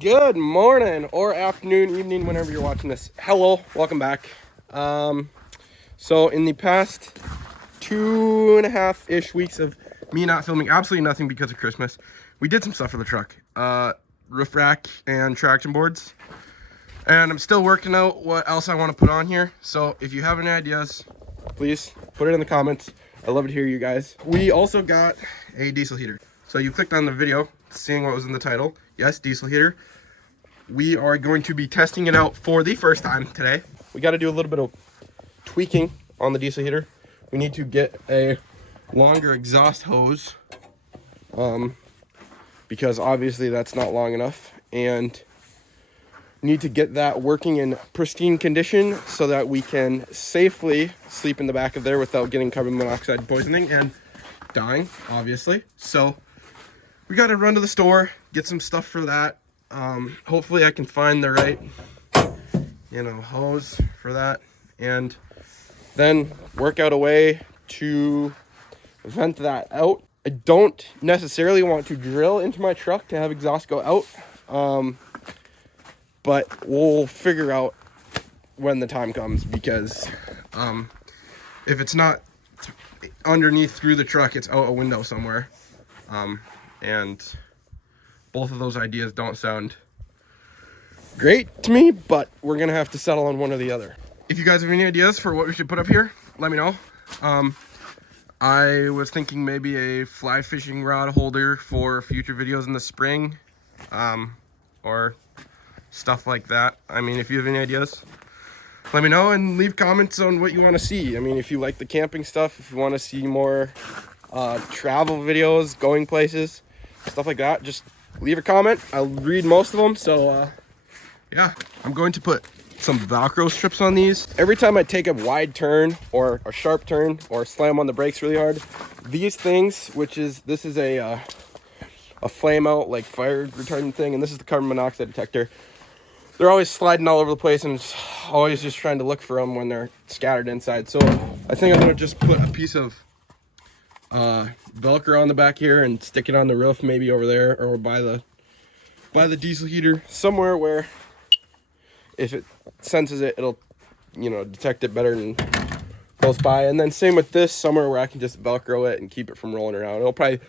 Good morning or afternoon, evening, whenever you're watching this. Hello, welcome back. So in the past 2.5-ish weeks of me not filming absolutely nothing because of Christmas, we did some stuff for the truck. Roof rack and traction boards. And I'm still working out what else I want to put on here. So if you have any ideas, please put it in the comments. I'd love to hear you guys. We also got a diesel heater. So you clicked on the video, seeing what was in the title. Yes, diesel heater. We are going to be testing it out for the first time today. We got to do a little bit of tweaking on the diesel heater. We need to get a longer exhaust hose because obviously that's not long enough, and need to get that working in pristine condition so that we can safely sleep in the back of there without getting carbon monoxide poisoning and dying, obviously. So we got to run to the store, get some stuff for that. Hopefully I can find the right, hose for that, and then work out a way to vent that out. I don't necessarily want to drill into my truck to have exhaust go out, but we'll figure out when the time comes, because if it's not underneath through the truck, it's out a window somewhere, and both of those ideas don't sound great to me, but we're gonna have to settle on one or the other. If you guys have any ideas for what we should put up here, let me know. I was thinking maybe a fly fishing rod holder for future videos in the spring, or stuff like that. I mean, if you have any ideas, let me know and leave comments on what you want to see. I mean, if you like the camping stuff, if you want to see more travel videos, going places, stuff like that, just leave a comment. I'll read most of them. So yeah, I'm going to put some Velcro strips on these. Every time I take a wide turn or a sharp turn or slam on the brakes really hard, these things, this is a flame out, like fire retardant thing, and this is the carbon monoxide detector. They're always sliding all over the place, and it's always just trying to look for them when they're scattered inside. So I think I'm gonna just put a piece of Velcro on the back here and stick it on the roof, maybe over there or by the diesel heater, somewhere where if it senses it, it'll detect it better than close by. And then same with this, somewhere where I can just Velcro it and keep it from rolling around. I'll probably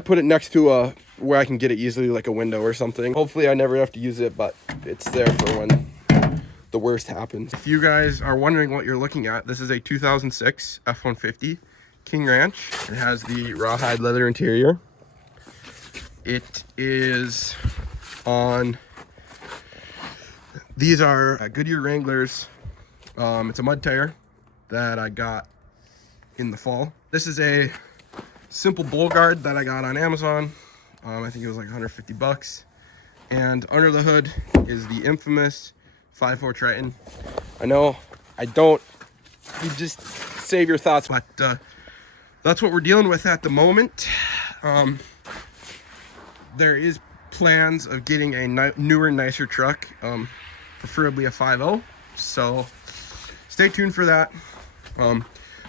put it next to where I can get it easily, like a window or something. Hopefully I never have to use it, but it's there for when the worst happens. If you guys are wondering what you're looking at, this is a 2006 F-150 King Ranch. It has the rawhide leather interior. It is on, these are Goodyear Wranglers. It's a mud tire that I got in the fall. This is a simple bowl guard that I got on Amazon. I think it was like 150 bucks. And under the hood is the infamous 5.4 Triton. I know, you just save your thoughts, but that's what we're dealing with at the moment. There is plans of getting a newer, nicer truck, preferably a 5.0. So stay tuned for that.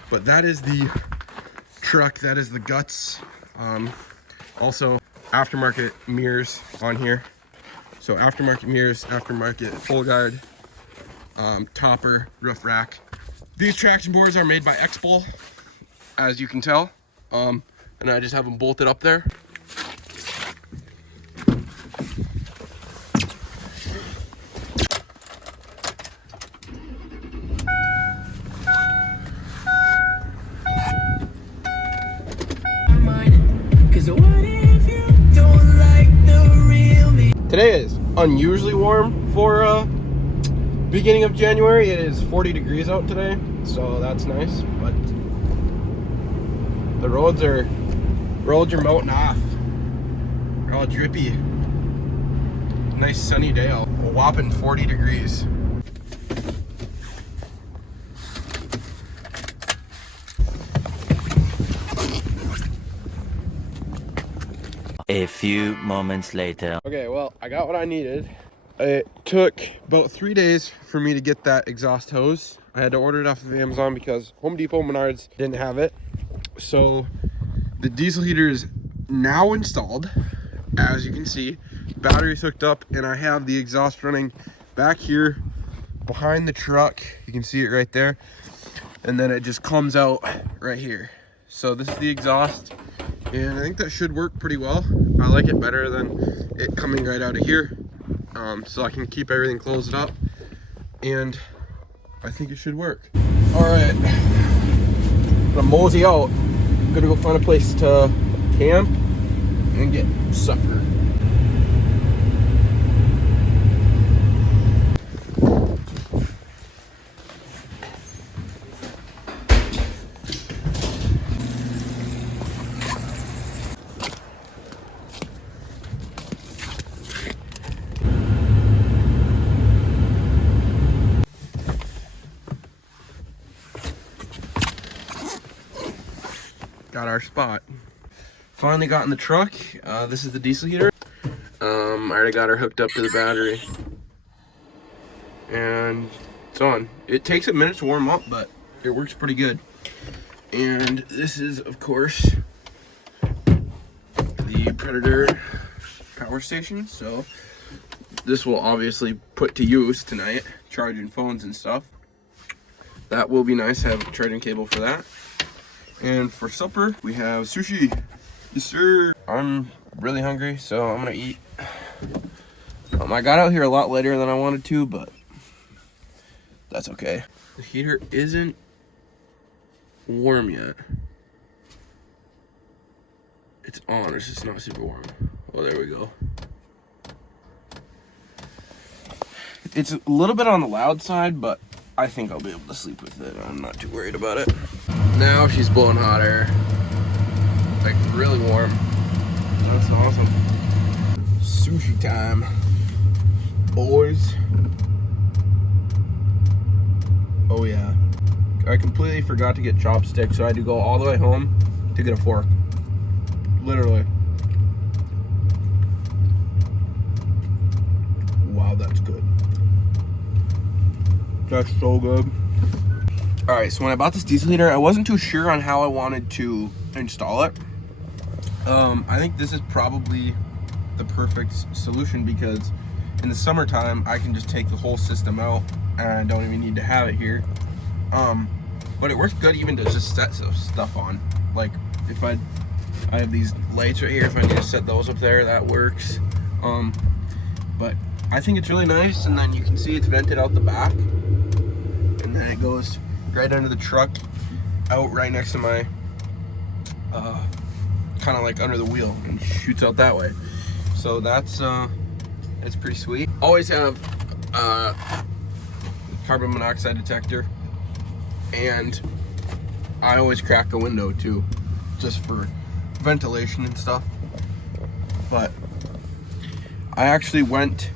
But that is the truck, that is the guts. Also aftermarket mirrors on here. So aftermarket mirrors, aftermarket full guard, topper, roof rack. These traction boards are made by X-Bull, as you can tell. And I just have them bolted up there. Today is unusually warm for beginning of January. It is 40 degrees out today, so that's nice. But the roads are melting off. They're all drippy. Nice sunny day out. A whopping 40 degrees. A few moments later. Okay, well, I got what I needed. It took about 3 days for me to get that exhaust hose. I had to order it off of Amazon because Home Depot, Menards didn't have it. So the diesel heater is now installed. as you can see, battery's hooked up, and I have the exhaust running back here behind the truck. You can see it right there, and then it just comes out right here. So this is the exhaust, and I think that should work pretty well. I like it better than it coming right out of here, so I can keep everything closed up, and I think it should work. All right, I'm gonna mosey out. I'm gonna go find a place to camp and get supper. Got our spot. Finally got in the truck. This is the diesel heater. I already got her hooked up to the battery. And it's on. It takes a minute to warm up, but it works pretty good. And this is, of course, the Predator power station. So this will obviously put to use tonight, charging phones and stuff. That will be nice to have a charging cable for that. And for supper, we have sushi. Yes, sir. I'm really hungry, so I'm gonna eat. I got out here a lot later than I wanted to, but that's okay. The heater isn't warm yet. It's on, it's just not super warm. Oh, there we go. It's a little bit on the loud side, but I think I'll be able to sleep with it. I'm not too worried about it. Now she's blowing hot air. Like really warm. That's awesome. Sushi time, boys. Oh yeah. I completely forgot to get chopsticks, so I had to go all the way home to get a fork. Literally. Wow, that's good. That's so good. Alright, so when I bought this diesel heater, I wasn't too sure on how I wanted to install it. I think this is probably the perfect solution because in the summertime, I can just take the whole system out and I don't even need to have it here. But it works good even to just set some stuff on. Like if I have these lights right here, if I need to set those up there, that works. But I think it's really nice, and then you can see it's vented out the back, and then it goes right under the truck, out right next to my, kind of like under the wheel, and shoots out that way. So that's pretty sweet. Always have carbon monoxide detector, and I always crack a window too, just for ventilation and stuff. But I actually went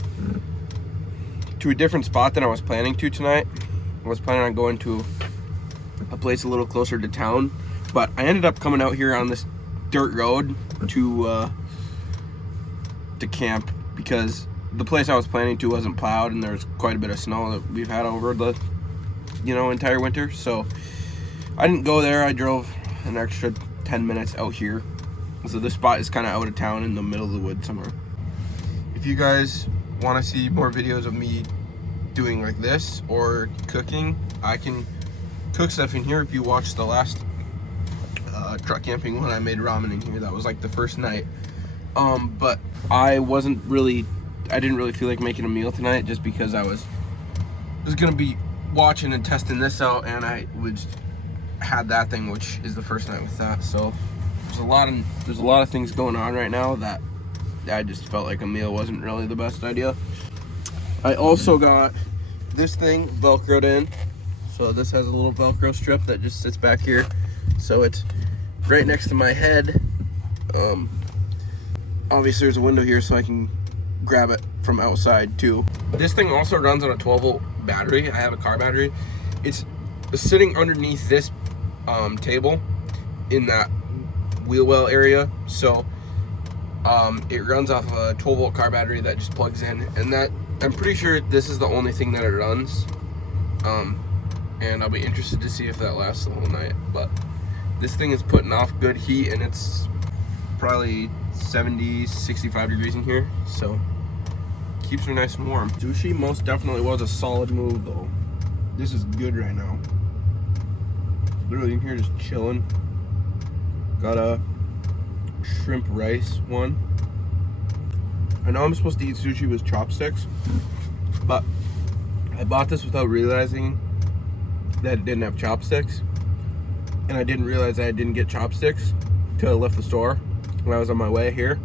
to a different spot than I was planning to tonight. I was planning on going to a place a little closer to town, but I ended up coming out here on this dirt road to camp because the place I was planning to wasn't plowed, and there's quite a bit of snow that we've had over the entire winter. So I didn't go there. I drove an extra 10 minutes out here. So this spot is kind of out of town in the middle of the woods somewhere. If you guys want to see more videos of me doing like this or cooking, I can cook stuff in here. If you watched the last truck camping one, I made ramen in here. That was like the first night. But I didn't really feel like making a meal tonight just because I was gonna be watching and testing this out, and I had that thing, which is the first night with that. So there's a lot of things going on right now that I just felt like a meal wasn't really the best idea. I also got this thing velcroed in. So this has a little Velcro strip that just sits back here. So it's right next to my head. Obviously there's a window here so I can grab it from outside too. This thing also runs on a 12-volt battery. I have a car battery. It's sitting underneath this table in that wheel well area. So it runs off a 12-volt car battery that just plugs in, and that I'm pretty sure this is the only thing that it runs. And I'll be interested to see if that lasts the whole night. But this thing is putting off good heat, and it's probably 70, 65 degrees in here, so keeps her nice and warm. Sushi most definitely was a solid move though. This is good right now. Literally in here just chilling. Got a shrimp rice one. I know I'm supposed to eat sushi with chopsticks, but I bought this without realizing that it didn't have chopsticks. And I didn't realize I didn't get chopsticks till I left the store when I was on my way here.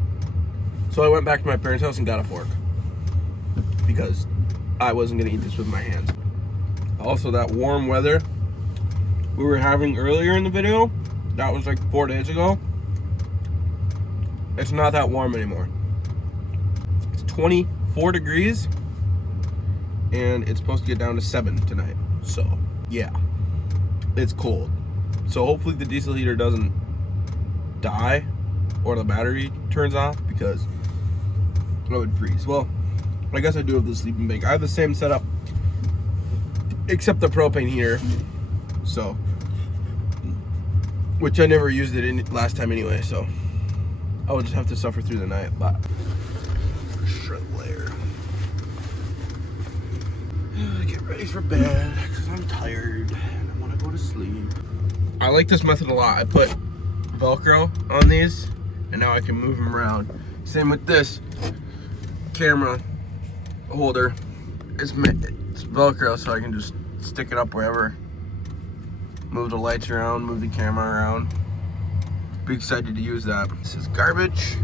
So I went back to my parents' house and got a fork because I wasn't gonna eat this with my hands. Also, that warm weather we were having earlier in the video, that was like 4 days ago. It's not that warm anymore. It's 24 degrees and it's supposed to get down to 7 tonight. So yeah, it's cold. So hopefully the diesel heater doesn't die or the battery turns off because I would freeze. Well, I guess I do have the sleeping bag. I have the same setup except the propane heater, so, which I never used it in last time anyway, so I would just have to suffer through the night. But shrimp layer. Get ready for bed because I'm tired and I want to go to sleep. I like this method a lot. I put Velcro on these and now I can move them around. Same with this camera holder. It's Velcro, so I can just stick it up wherever. Move the lights around, move the camera around. Be excited to use that. This is garbage.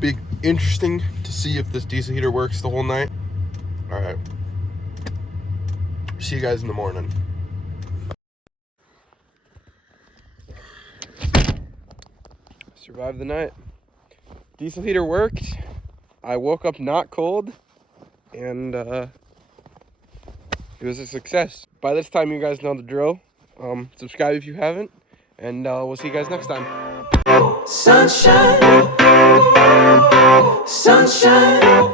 Be interesting to see if this diesel heater works the whole night. All right. See you guys in the morning. Survived the night. Diesel heater worked. I woke up not cold, and it was a success. By this time, you guys know the drill. Subscribe if you haven't, and we'll see you guys next time. Sunshine, sunshine.